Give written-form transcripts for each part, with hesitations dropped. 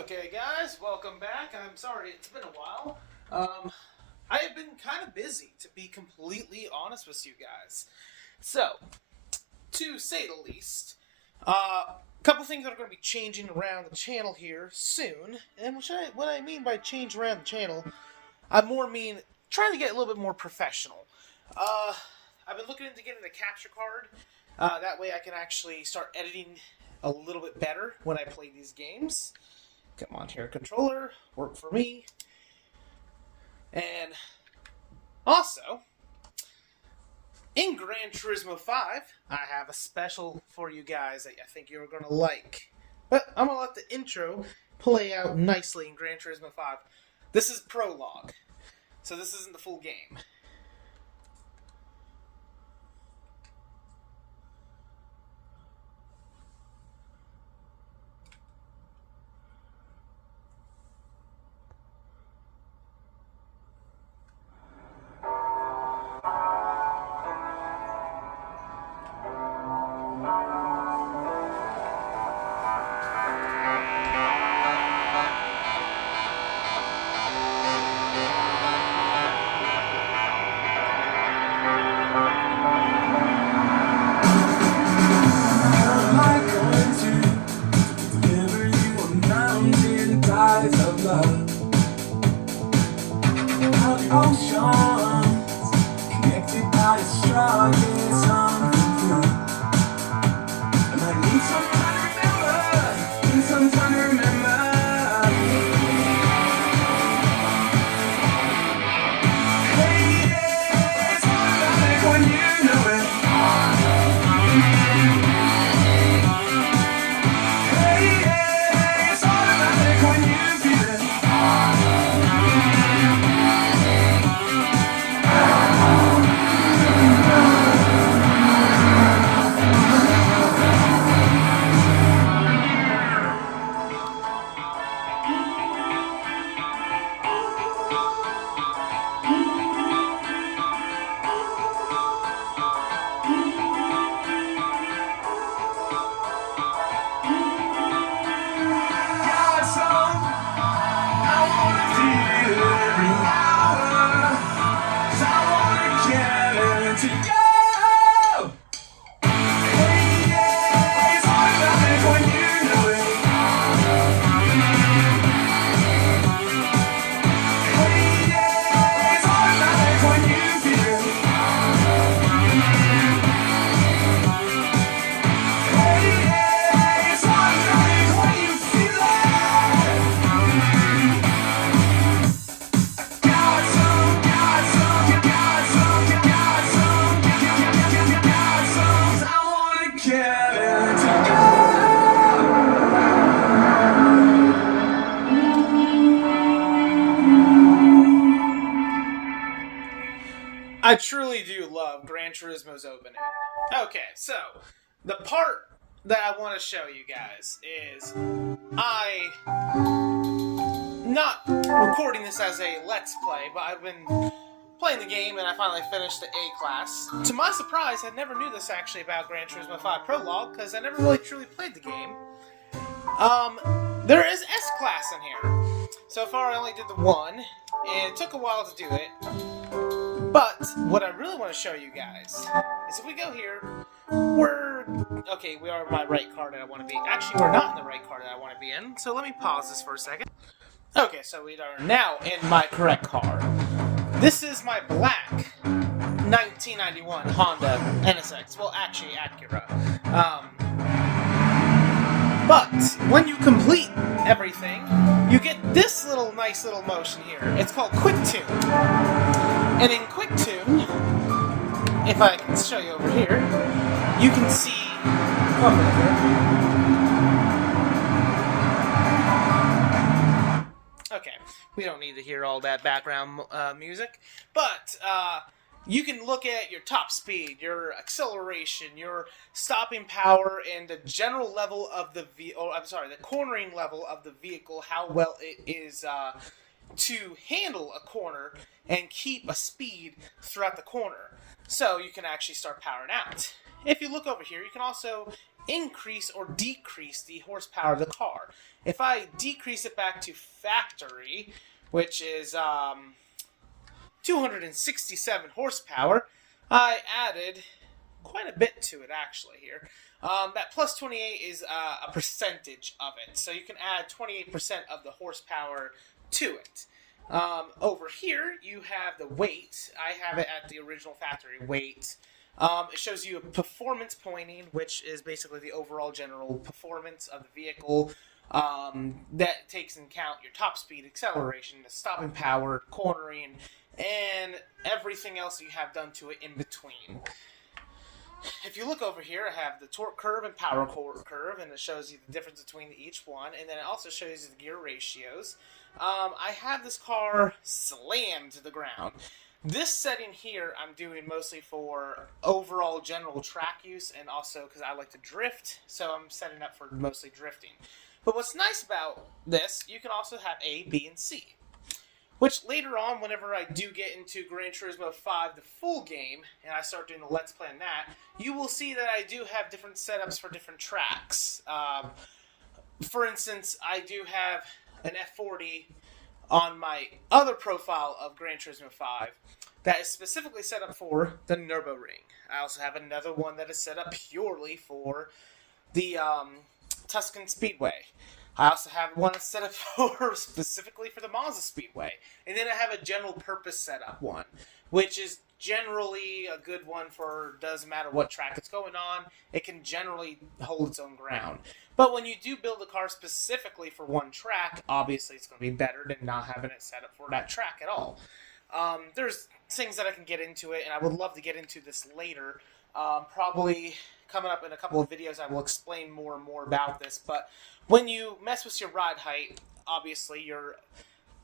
Okay, guys, welcome back. I'm sorry it's been a while. I have been kind of busy, to be completely honest with you guys. So, to say the least, a couple things that are going to be changing around the channel here soon. And what I mean by change around the channel, I more mean trying to get a little bit more professional. I've been looking into getting a capture card. That way I can actually start editing a little bit better when I play these games. Come on here, controller, work for me. And also, in Gran Turismo 5, I have a special for you guys that I think you're going to like. But I'm going to let the intro play out nicely in Gran Turismo 5. This is prologue, so this isn't the full game. I truly do love Gran Turismo's opening. Okay, so, the part that I want to show you guys is not recording this as a Let's Play, but I've been playing the game and I finally finished the A class. To my surprise, I never knew this actually about Gran Turismo 5 Prologue, because I never really truly played the game. There is S class in here. So far I only did the one, and it took a while to do it. But what I really want to show you guys is if we go here, we are in my right car that I want to be. Actually, we're not in the right car that I want to be in, so let me pause this for a second. Okay, so we are now in my correct car. This is my black 1991 Honda NSX. Well, actually, Acura. But when you complete everything, you get this nice little motion here. It's called Quick Tune. And in Quick Tune, if I can show you over here, you can see. Okay, we don't need to hear all that background music, but you can look at your top speed, your acceleration, your stopping power, and the general level of the the cornering level of the vehicle, how well it is to handle a corner and keep a speed throughout the corner. So you can actually start powering out. If you look over here, you can also increase or decrease the horsepower of the car. If I decrease it back to factory, which is 267 horsepower, I added quite a bit to it actually here. That plus 28 is a percentage of it, so you can add 28% of the horsepower to it. Over here, you have the weight. I have it at the original factory weight. It shows you a performance pointing, which is basically the overall general performance of the vehicle. That takes into account your top speed, acceleration, the stopping power, cornering, and everything else you have done to it in between. If you look over here, I have the torque curve and power curve, and it shows you the difference between each one, and then it also shows you the gear ratios. I have this car slammed to the ground. This setting here I'm doing mostly for overall general track use, and also because I like to drift, so I'm setting up for mostly drifting. But what's nice about this, you can also have A, B, and C. Which later on, whenever I do get into Gran Turismo 5, the full game, and I start doing the Let's Play on that, you will see that I do have different setups for different tracks. For instance, I do have an F40 on my other profile of Gran Turismo 5 that is specifically set up for the Nürburgring. I also have another one that is set up purely for the Tuscan Speedway. I also have one set up specifically for the Monza Speedway. And then I have a general purpose setup one, which is generally a good one for doesn't matter what track it's going on. It can generally hold its own ground. But when you do build a car specifically for one track, obviously it's going to be better than not having it set up for that track at all. There's things that I can get into it, and I would love to get into this later. Probably coming up in a couple of videos, I will explain more and more about this. But when you mess with your ride height, obviously you're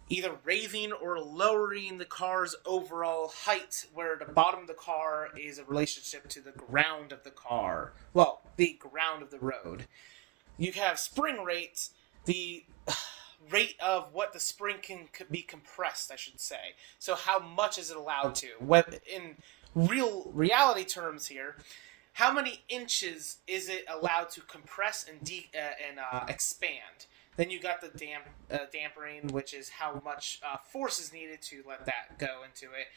either raising or lowering the car's overall height, where the bottom of the car is a relationship to the ground of the car. Well, the ground of the road. You have spring rates, the rate of what the spring can be compressed, I should say. So how much is it allowed to? In reality terms here, how many inches is it allowed to compress and expand? Then you got the dampering, which is how much force is needed to let that go into it.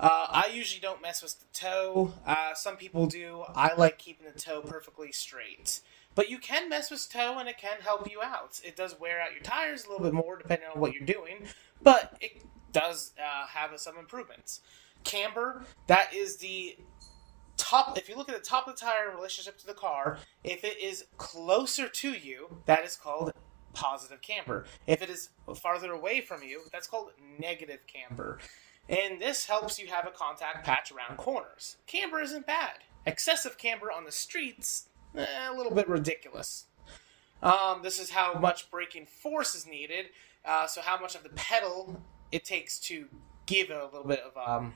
I usually don't mess with the toe. Some people do. I like keeping the toe perfectly straight. But you can mess with toe, and it can help you out. It does wear out your tires a little bit more, depending on what you're doing, but it does have some improvements. Camber, that is the top. If you look at the top of the tire in relationship to the car, if it is closer to you, that is called positive camber. If it is farther away from you, that's called negative camber. And this helps you have a contact patch around corners. Camber isn't bad. Excessive camber on the streets, a little bit ridiculous. This is how much braking force is needed, so how much of the pedal it takes to give a little bit of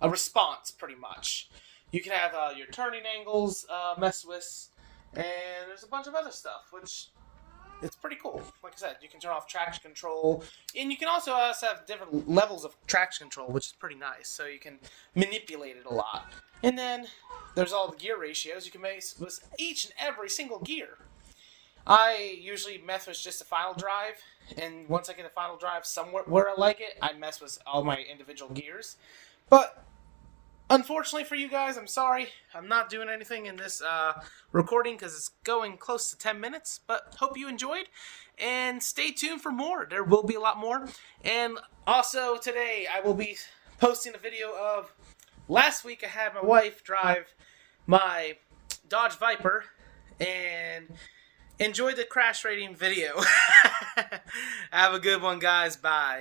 a response, pretty much. You can have your turning angles mess with, and there's a bunch of other stuff, which it's pretty cool. Like I said, you can turn off traction control, and you can also have different levels of traction control, which is pretty nice, so you can manipulate it a lot. And then there's all the gear ratios. You can mess with each and every single gear. I usually mess with just the final drive, and once I get a final drive somewhere where I like it, I mess with all my individual gears. But unfortunately for you guys, I'm sorry, I'm not doing anything in this recording because it's going close to 10 minutes, but hope you enjoyed, and stay tuned for more. There will be a lot more. And also today I will be posting a video of last week. I had my wife drive my Dodge Viper and enjoy the crash rating video. Have a good one, guys. Bye.